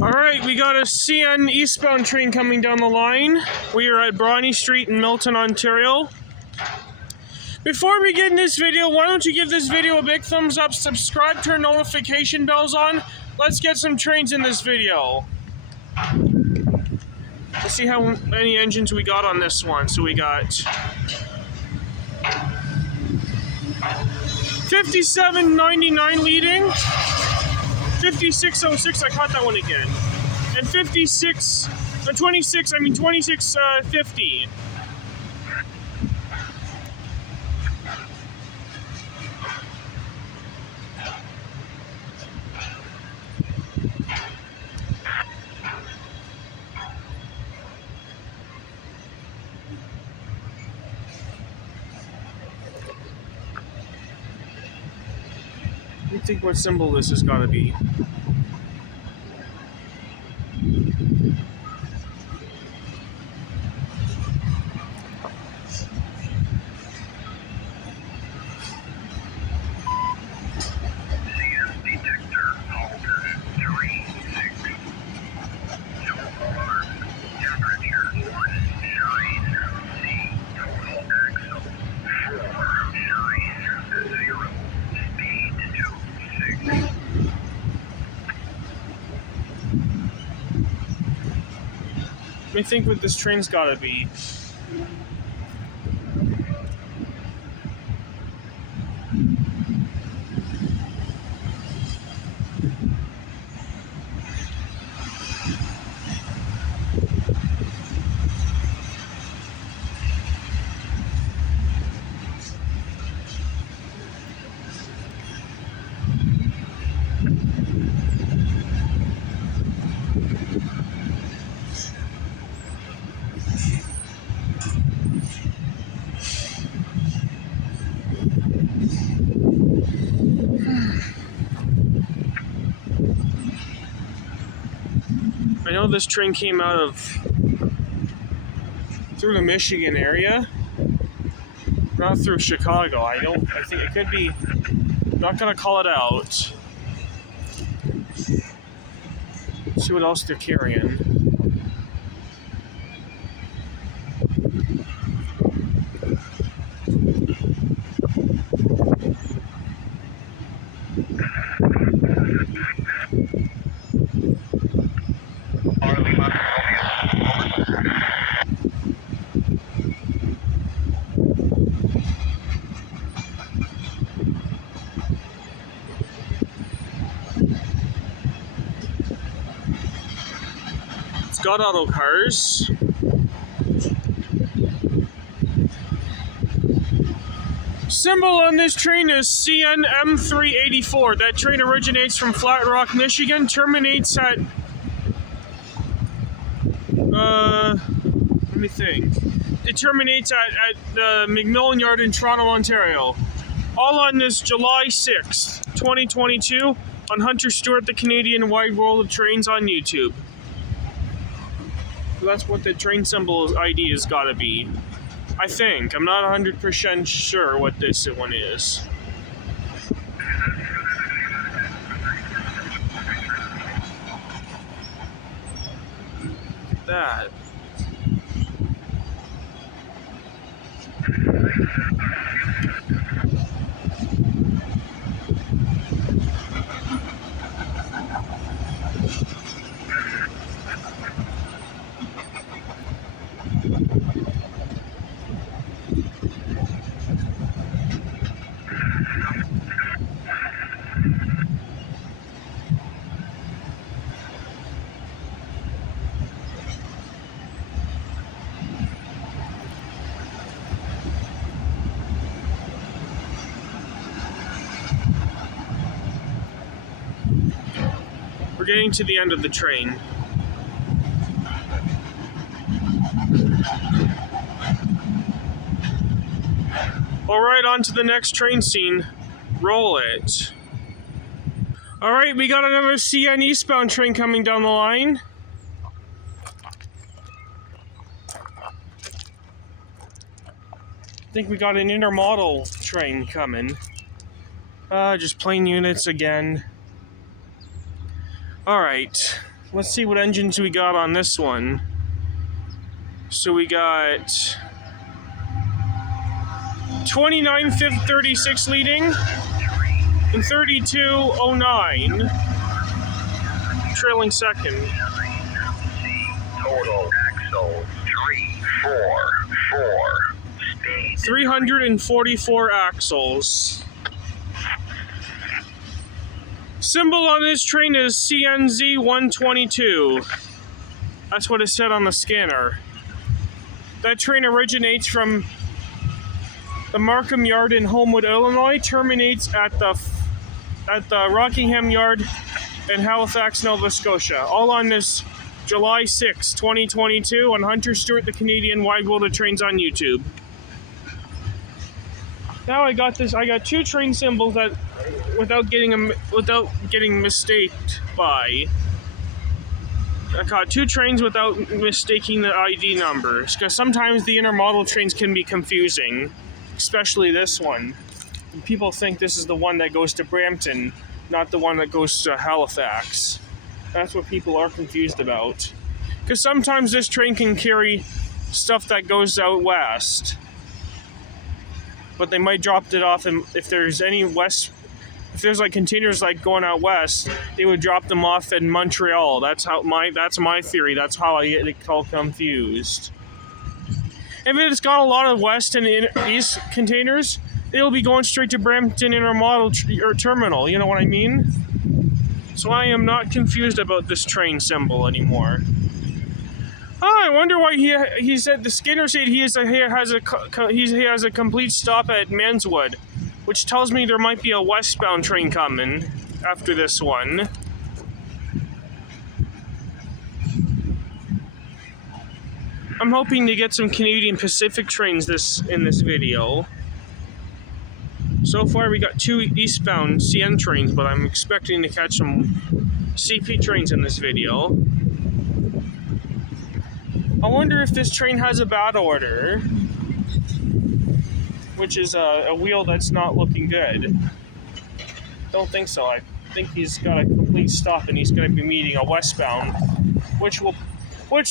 Alright, we got a CN eastbound train coming down the line. We are at Bronte Street in Milton, Ontario. Before we get in this video, why don't you give this video a big thumbs up, subscribe, turn notification bells on. Let's get some trains in this video. Let's see how many engines we got on this one. So we got 5799 leading, 5606, I caught that one again, and 2650. Let me think what symbol this has got to be. Let me think what this train's gotta be. I know this train came out of through the Michigan area, not through Chicago. I think it could be. Not gonna call it out. See what else they're carrying. Got auto cars. Symbol on this train is CNM384. That train originates from Flat Rock, Michigan, terminates at let me think. It terminates at the McMillan Yard in Toronto, Ontario. All on this July 6th, 2022 on Hunter Stewart, the Canadian Wide World of Trains on YouTube. That's what the train symbol ID has got to be. I think. I'm not 100% sure what this one is. That. We're getting to the end of the train. Alright, on to the next train scene. Roll it. Alright, we got another CN eastbound train coming down the line. I think we got an intermodal train coming. Just plain units again. Alright. Let's see what engines we got on this one. So we got 29.36 leading and 32.09 trailing second. Total axle 344. Speed 344 axles. Symbol on this train is CNZ 122. That's what it said on the scanner. That train originates from the Markham Yard in Homewood, Illinois, terminates at the Rockingham Yard in Halifax, Nova Scotia. All on this July 6, 2022 on Hunter Stewart, the Canadian Wide World of Trains on YouTube. Now I got two train symbols that without getting mistaked by. I caught two trains without mistaking the ID numbers, because sometimes the intermodal trains can be confusing, especially this one. People think this is the one that goes to Brampton, not the one that goes to Halifax. That's what people are confused about. Because sometimes this train can carry stuff that goes out west, but they might drop it off, and if there's any west, if there's like containers like going out west, they would drop them off in Montreal. That's my theory. That's how I get it all confused. If it's got a lot of west and east containers, they'll be going straight to Brampton Intermodal Terminal. You know what I mean? So I am not confused about this train symbol anymore. Oh, I wonder why he said the scanner said he has a complete stop at Manswood, which tells me there might be a westbound train coming after this one. I'm hoping to get some Canadian Pacific trains in this video. So far we got two eastbound CN trains, but I'm expecting to catch some CP trains in this video. I wonder if this train has a bad order, which is a wheel that's not looking good. Don't think so. I think he's got a complete stop and he's going to be meeting a westbound, which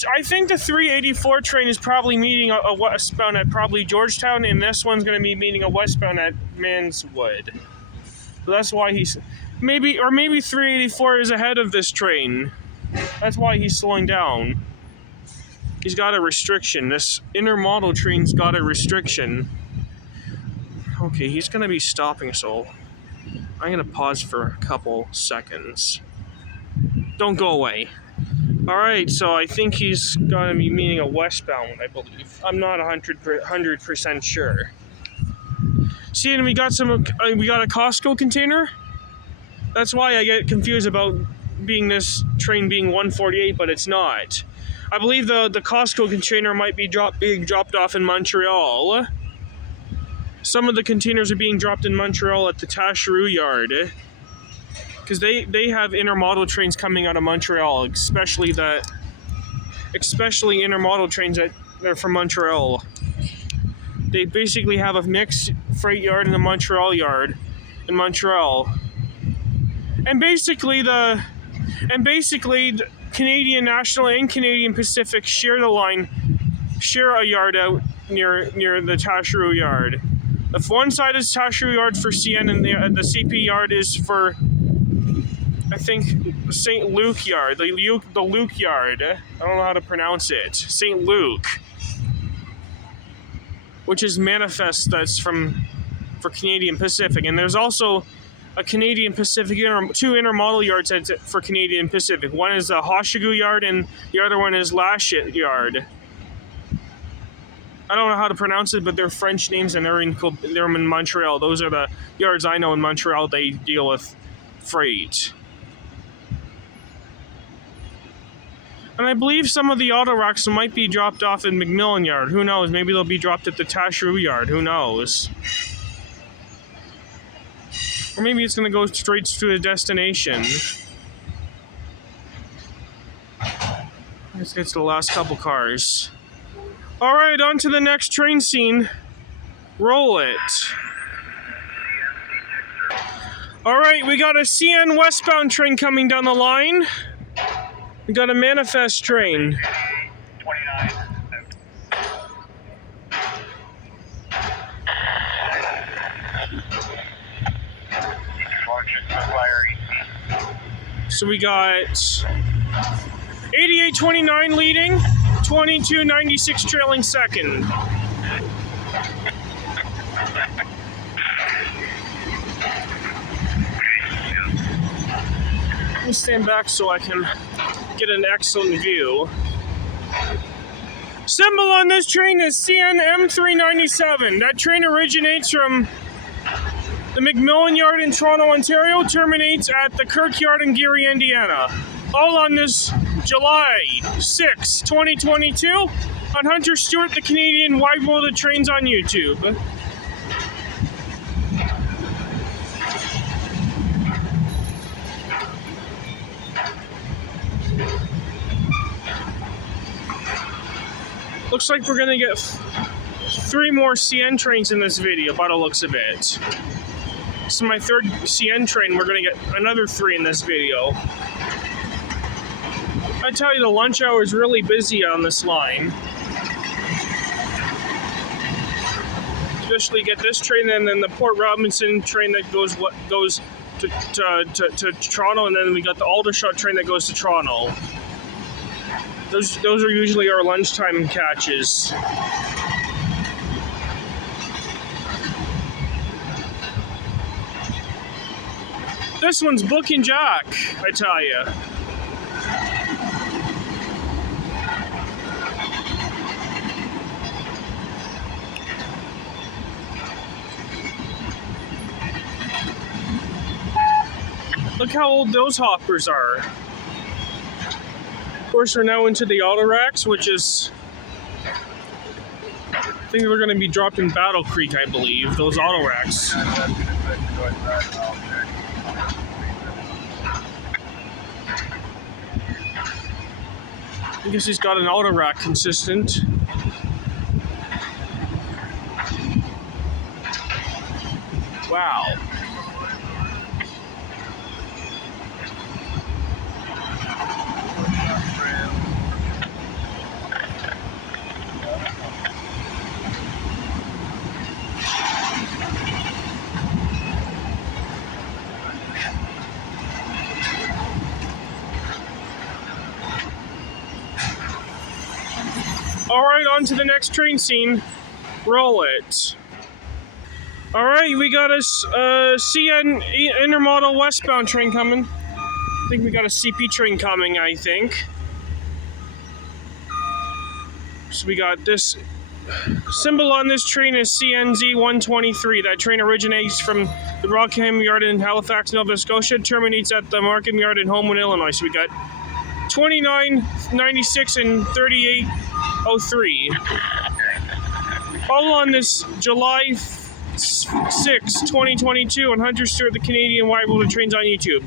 I think the 384 train is probably meeting a westbound at probably Georgetown, and this one's going to be meeting a westbound at Manswood. So that's why maybe 384 is ahead of this train. That's why he's slowing down. He's got a restriction. This intermodal train's got a restriction. Okay, he's going to be stopping, so I'm going to pause for a couple seconds. Don't go away. Alright, so I think he's going to be meeting a westbound, I believe. I'm not 100% sure. See, and we got a Costco container. That's why I get confused about this train being 148, but it's not. I believe the Costco container might be being dropped off in Montreal. Some of the containers are being dropped in Montreal at the Taschereau Yard, because they have intermodal trains coming out of Montreal, especially intermodal trains that are from Montreal. They basically have a mixed freight yard and a Montreal yard in Montreal, and basically the Canadian National and Canadian Pacific share a yard out near the Taschereau Yard. If one side is Taschereau Yard for CN and the CP Yard is for, I think, St. Luke Yard, the Luke Yard. I don't know how to pronounce it. St. Luke, which is manifest that's for Canadian Pacific, and there's also a Canadian Pacific two intermodal yards for Canadian Pacific. One is the Hoshigu Yard, and the other one is Lashit Yard. I don't know how to pronounce it, but they're French names, and they're in Montreal. Those are the yards I know in Montreal. They deal with freight. And I believe some of the auto racks might be dropped off in McMillan Yard. Who knows? Maybe they'll be dropped at the Taschereau Yard. Who knows? Or maybe it's going to go straight to the destination. Let's get to the last couple cars. Alright, on to the next train scene. Roll it. Alright, we got a CN westbound train coming down the line. We got a manifest train. 29. So we got 88.29 leading, 22.96 trailing second. Let me stand back so I can get an excellent view. Symbol on this train is CNM397. That train originates from the McMillan Yard in Toronto, Ontario, terminates at the Kirk Yard in Gary, Indiana. All on this July 6, 2022 on Hunter Stewart, the Canadian Wide World of Trains on YouTube. Looks like we're gonna get 3 more CN trains in this video, by the looks of it. This is my 3rd CN train. We're gonna get another 3 in this video. I tell you, the lunch hour is really busy on this line. Especially get this train and then the Port Robinson train that goes to Toronto, and then we got the Aldershot train that goes to Toronto. Those are usually our lunchtime catches. This one's booking Jack, I tell you. Look how old those hoppers are. Of course, we're now into the auto racks, which is, I think we're going to be dropped in Battle Creek, I believe, those auto racks. I guess he's got an auto rack consistent. Wow. Alright, on to the next train scene. Roll it. Alright, we got a CN intermodal westbound train coming. I think we got a CP train coming, I think. So we got this symbol on this train is CNZ 123. That train originates from the Rockham Yard in Halifax, Nova Scotia, terminates at the Markham Yard in Homewood, Illinois. So we got 29.96 and 38.03. All on this July 6, 2022 on Hunter Stewart, the Canadian Wide World of Trains on YouTube.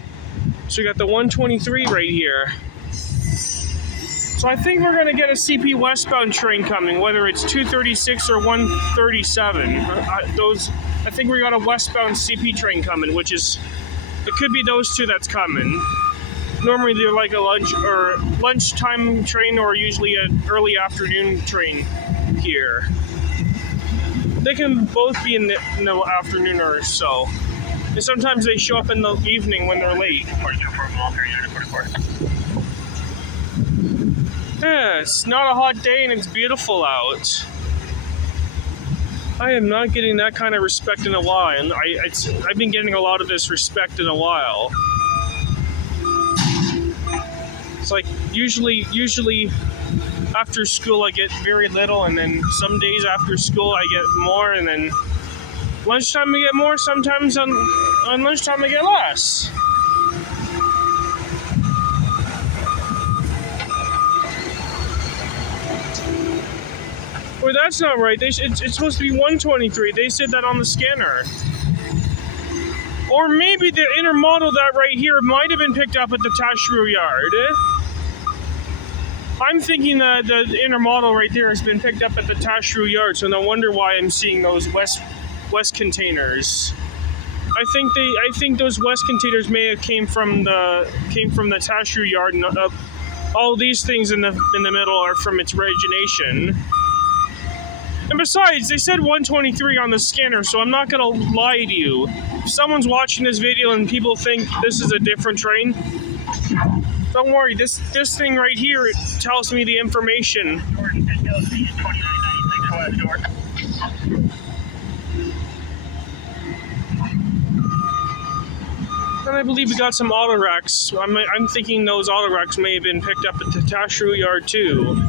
So we got the 123 right here. So I think we're going to get a CP westbound train coming, whether it's 236 or 137. I think we got a westbound CP train coming, which is, it could be those two that's coming. Normally they're like a lunchtime train or usually an early afternoon train here. They can both be in the afternoon or so. And sometimes they show up in the evening when they're late. Yeah, it's not a hot day and it's beautiful out. I am not getting that kind of respect in a while. I've been getting a lot of this respect in a while. It's like usually after school I get very little, and then some days after school I get more, and then lunchtime I get more. Sometimes on lunchtime I get less. Well, that's not right. It's supposed to be 123. They said that on the scanner. Or maybe the intermodal that right here might have been picked up at the Taschereau Yard. I'm thinking that the intermodal right there has been picked up at the Taschereau Yard, so no wonder why I'm seeing those west containers. I think those west containers may have came from the Taschereau Yard All these things in the middle are from its origination. And besides, they said 123 on the scanner, so I'm not gonna lie to you. If someone's watching this video and people think this is a different train, don't worry, this thing right here, it tells me the information. And I believe we got some auto racks. I'm thinking those auto racks may have been picked up at the Tashroo yard too.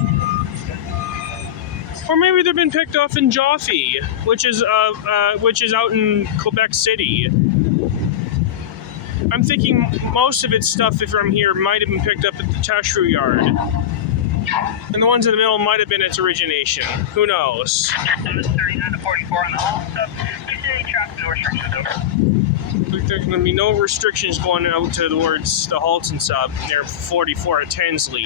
Or maybe they've been picked off in Jaffe, which is out in Quebec City. I'm thinking most of its stuff from here might have been picked up at the Tashroo yard. And the ones in the middle might have been its origination. Who knows? 39 to 44 on the whole stuff. Traffic restrictions over. Look, there's going to be no restrictions going out towards the Halton sub near 44 at Tansley.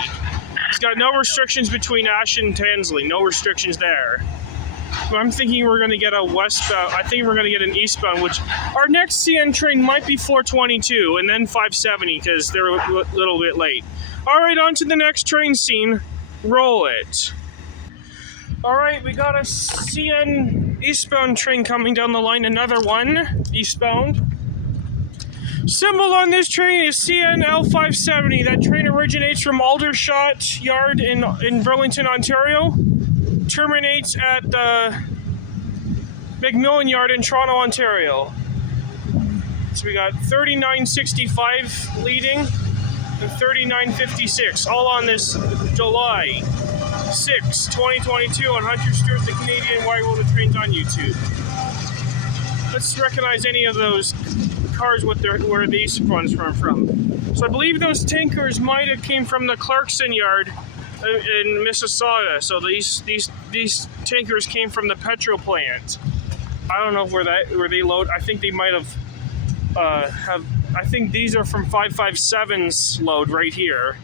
It's got no restrictions between Ash and Tansley. No restrictions there. But I'm thinking we're going to get a westbound. I think we're going to get an eastbound, which our next CN train might be 422 and then 570 because they're a little bit late. All right, on to the next train scene. Roll it. All right, we got a CN eastbound train coming down the line. Another one eastbound. Symbol on this train is CN L570. That train originates from Aldershot Yard in Burlington, Ontario. Terminates at the McMillan Yard in Toronto, Ontario. So we got 3965 leading and 3956, all on this July 6, 2022 on Hunter Stewart, the Canadian Why Will the Trains on YouTube. Let's recognize any of those cars where these ones are from. So I believe those tankers might have came from the Clarkson Yard in Mississauga. So these tankers came from the petrol plant. I don't know where they load. I think they might have I think these are from 557's load right here.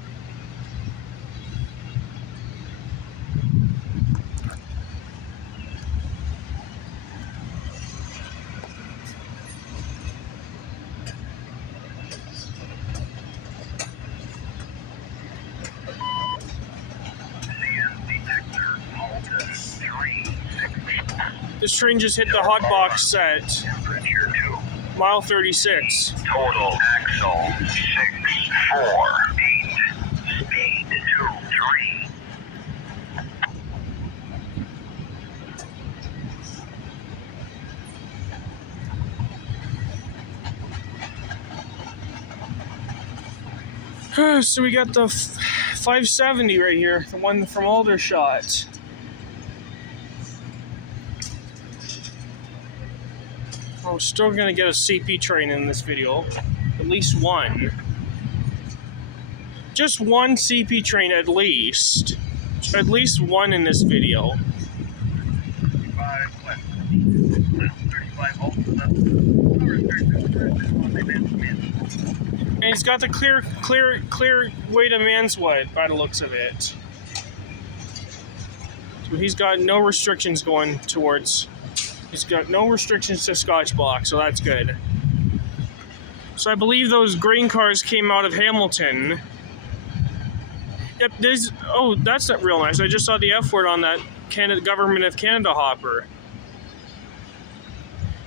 This train just hit the hot box at mile 36. Total axle 6, 4, 8. Speed 2, 3. So we got the 570 right here, the one from Aldershot. We're still going to get a CP train in this video. At least one. Just one CP train at least. At least one in this video. And he's got the clear way to Manswood by the looks of it. So he's got no restrictions going towards... He's got no restrictions to Scotch Block, so that's good. So I believe those green cars came out of Hamilton. Yep, there's... Oh, that's not real nice. I just saw the F word on that Government of Canada hopper.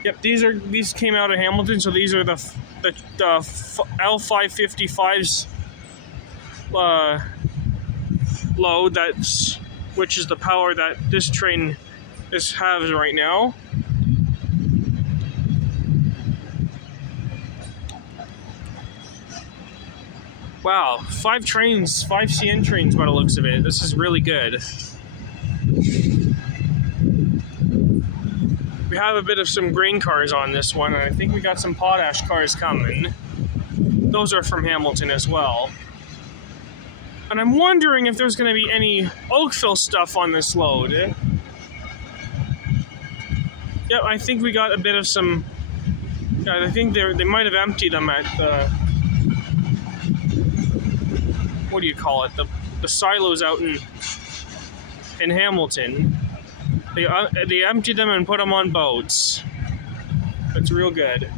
Yep, these came out of Hamilton, so these are the L555's load, which is the power that this train has right now. Wow, 5 CN trains by the looks of it. This is really good. We have a bit of some grain cars on this one, and I think we got some potash cars coming. Those are from Hamilton as well. And I'm wondering if there's going to be any Oakville stuff on this load. Yep, I think we got a bit of some... Yeah, I think they might have emptied them at the... What do you call it? The silos out in Hamilton. They emptied them and put them on boats. That's real good.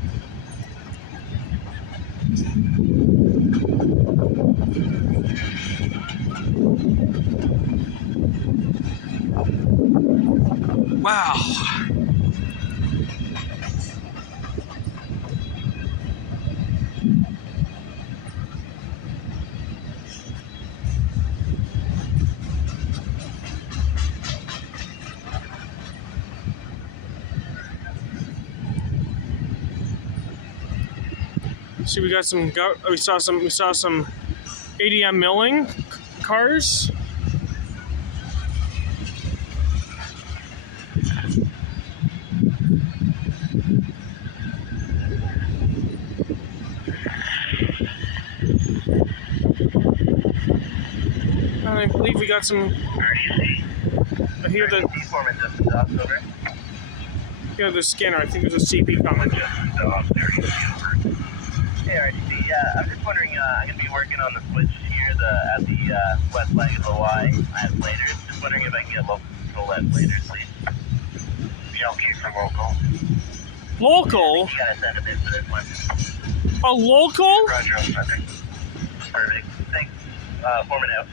Wow. See, we saw some ADM milling cars. And I believe we got some. I hear the scanner. I think there's a CP coming. Hey, RDC, I'm just wondering, I'm going to be working on the switch here at the west leg of the Y at Bladers. Just wondering if I can get local at Bladers, please. Yeah, okay for local. Local? You got to send a bit for this one. A local? Roger, perfect. Perfect. Thanks. Forming out.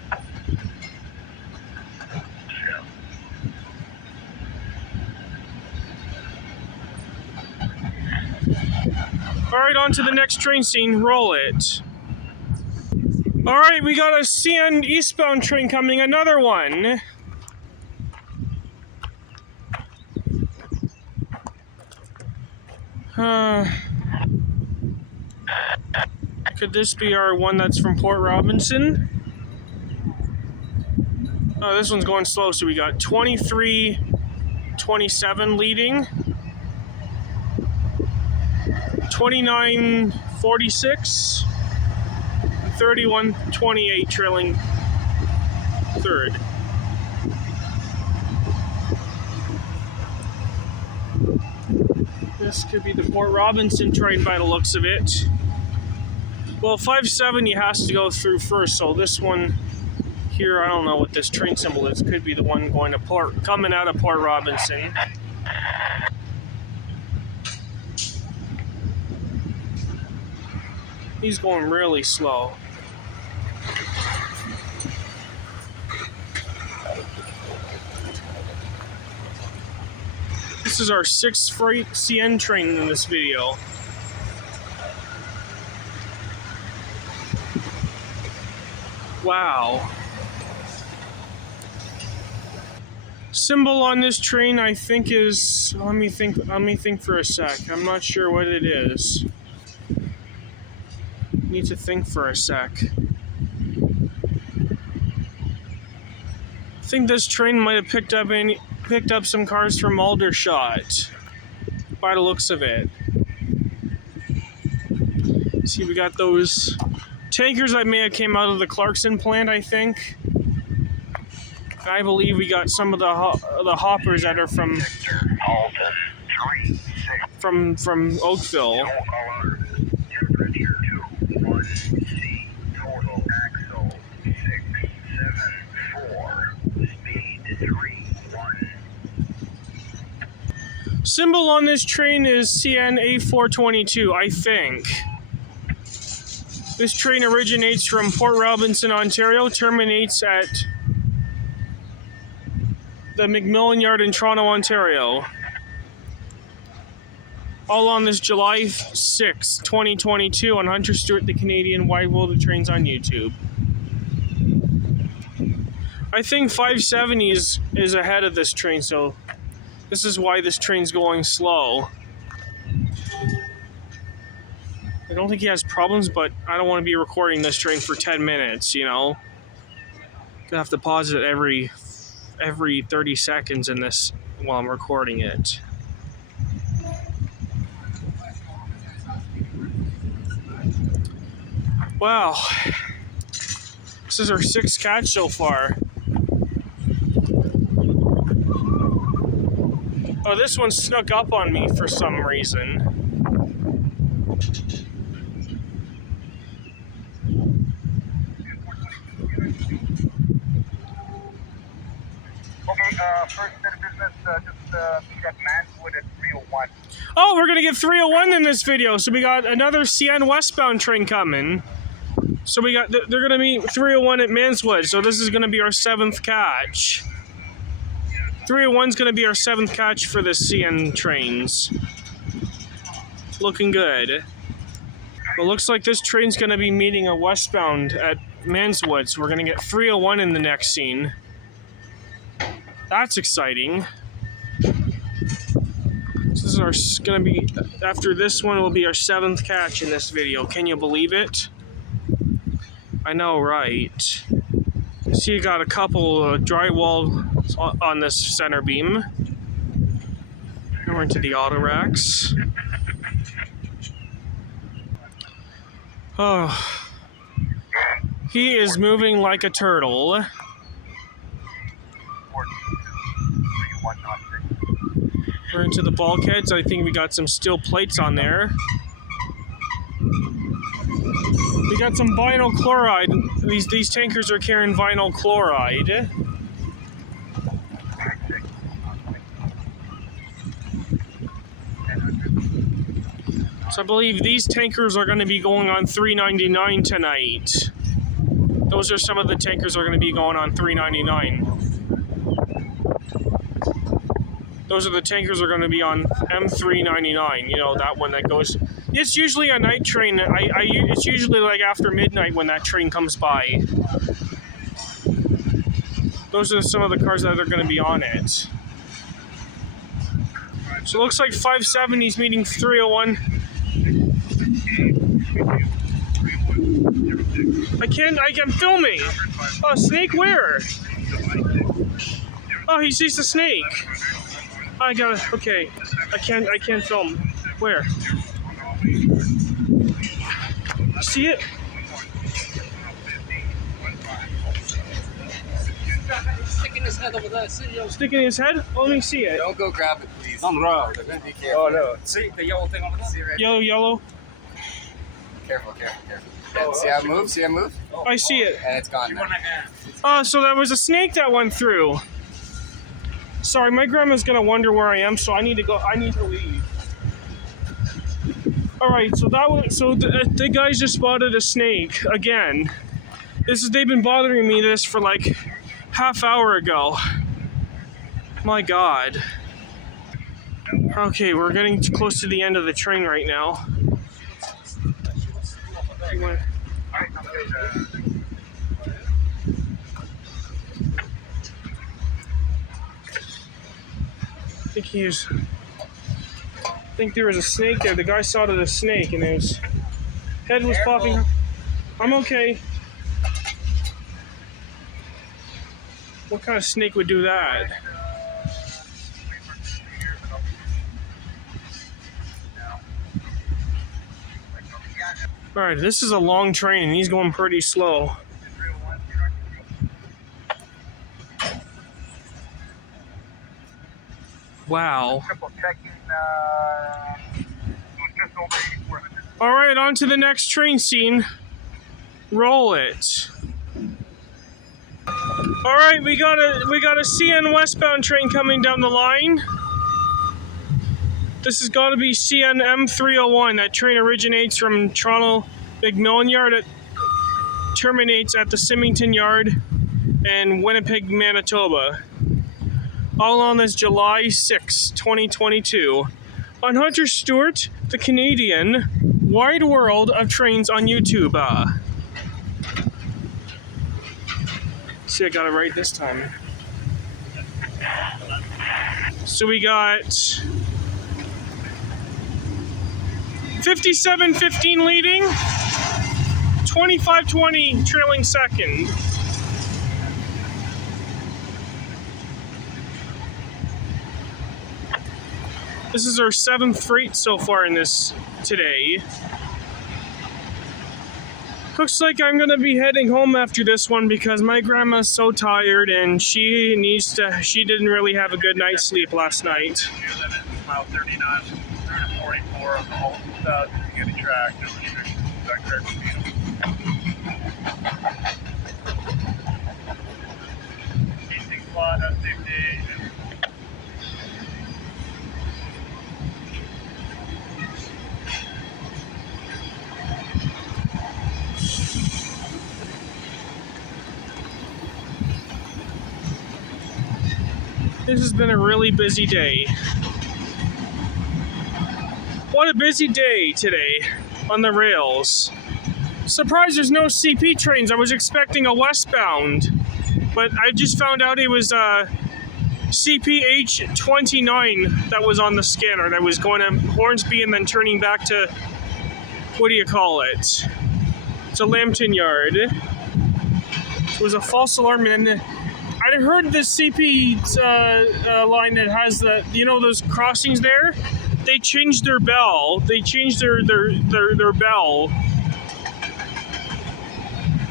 Alright, on to the next train scene. Roll it. Alright, we got a CN eastbound train coming. Another one. Could this be our one that's from Port Robinson? Oh, this one's going slow, so we got 23-27 leading. 29-46. 31-28 trailing third. This could be the Port Robinson train by the looks of it. Well, 570 has to go through first, so this one here, I don't know what this train symbol is. Could be the one going to coming out of Port Robinson. He's going really slow. This is our 6th freight CN train in this video. Wow. Symbol on this train, I think, is, let me think for a sec. I'm not sure what it is. Need to think for a sec. I think this train might have picked up some cars from Aldershot, by the looks of it. See, we got those tankers that may have came out of the Clarkson plant, I think. I believe we got some of the hoppers that are from Oakville. Symbol on this train is CN A422, I think. This train originates from Port Robinson, Ontario, terminates at the McMillan Yard in Toronto, Ontario. All on this July 6, 2022 on Hunter Stewart, the Canadian. Why will the trains on YouTube? I think 570 is ahead of this train, so this is why this train's going slow. I don't think he has problems, but I don't want to be recording this train for 10 minutes, you know? Gonna have to pause it every 30 seconds in this while I'm recording it. Wow. This is our 6th catch so far. Oh, this one snuck up on me for some reason. Okay, first bit of business, just meet at Manswood at 301. Oh, we're gonna get 301 in this video. So we got another CN westbound train coming. So we got, they're gonna meet 301 at Manswood. So this is gonna be our 7th catch. 301's going to be our 7th catch for the CN trains. Looking good. Well, looks like this train's going to be meeting a westbound at Manswood, so we're going to get 301 in the next scene. That's exciting. This is our going to be, after this one will be our 7th catch in this video. Can you believe it? I know, right? See, you got a couple drywall on this center beam. And we're into the auto racks. Oh, he is moving like a turtle. We're into the bulkheads. I think we got some steel plates on there. We got some vinyl chloride. These tankers are carrying vinyl chloride. So I believe these tankers are going to be going on $3.99 tonight. Those are some of the tankers that are going to be going on $3.99. Those are the tankers that are going to be on M399. You know, that one that goes. It's usually a night train. It's usually like after midnight when that train comes by. Those are some of the cars that are going to be on it. So it looks like 570's meeting 301. I'm filming. Oh, snake where? Oh, he sees the snake. I got it. Okay. I can't film. Where? See it? Sticking his head over there. See, Sticking his head? Oh, let me see it. don't go grab it, please. On the road. Be careful. Oh no. See the yellow thing over there? See right Yellow. Careful. Yeah, see how it moves? See how it moves? I see it. And it's gone now. Oh, so that was a snake that went through. Sorry, my grandma's gonna wonder where I am, so I need to go. I need to leave. All right, so the guys just spotted a snake again. They've been bothering me this for like half hour ago. My God. Okay, we're getting close to the end of the train right now. I think there was a snake there. The guy saw a snake and his head was popping. I'm okay. What kind of snake would do that? Alright, this is a long train and he's going pretty slow. Wow. Alright, on to the next train scene. Roll it. Alright, we got a CN westbound train coming down the line. This has got to be CN M301. That train originates from Toronto McMillan Yard. It terminates at the Symington Yard in Winnipeg, Manitoba. All on this July 6, 2022. On Hunter Stewart, the Canadian Wide World of Trains on YouTube. See, I got it right this time. So we got 57-15 leading, 25-20 trailing second. This is our 7th freight so far in this today. Looks like I'm gonna be heading home after this one because my grandma's so tired and she didn't really have a good night's sleep last night. Mile 39, 44 on the whole south, you get a track. Easting spot, have a safe day. This has been a really busy day. What a busy day today on the rails. Surprised there's no CP trains. I was expecting a westbound, but I just found out it was CPH 29 that was on the scanner that was going to Hornsby and then turning back to, what do you call it? It's a Lambton Yard. It was a false alarm, and I heard the CP line that has the, you know, those crossings there. They changed their bell. They changed their bell.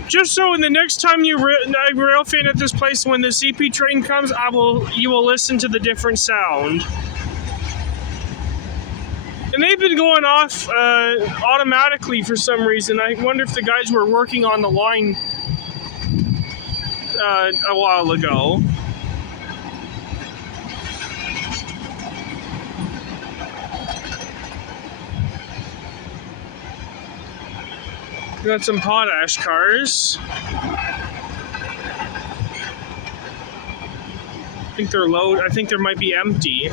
Just so in the next time you railfan at this place, when the CP train comes, you will listen to the different sound. And they've been going off automatically for some reason. I wonder if the guys were working on the line a while ago. We got some potash cars. I think they're low. I think they might be empty.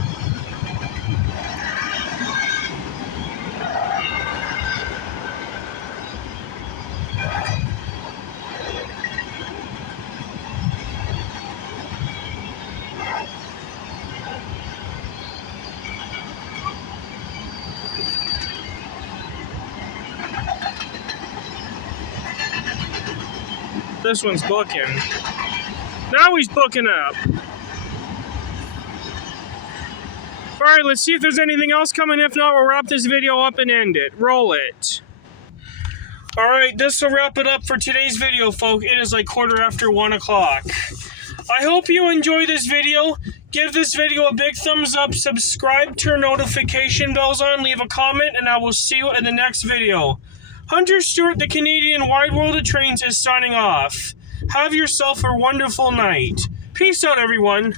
This one's booking. Now he's booking up. Alright, let's see if there's anything else coming. If not, we'll wrap this video up and end it. Roll it. Alright, this will wrap it up for today's video, folks. It is like 1:15 o'clock. I hope you enjoy this video. Give this video a big thumbs up, subscribe, turn notification bells on, leave a comment, and I will see you in the next video. Hunter Stewart, the Canadian Wide World of Trains, is signing off. Have yourself a wonderful night. Peace out, everyone.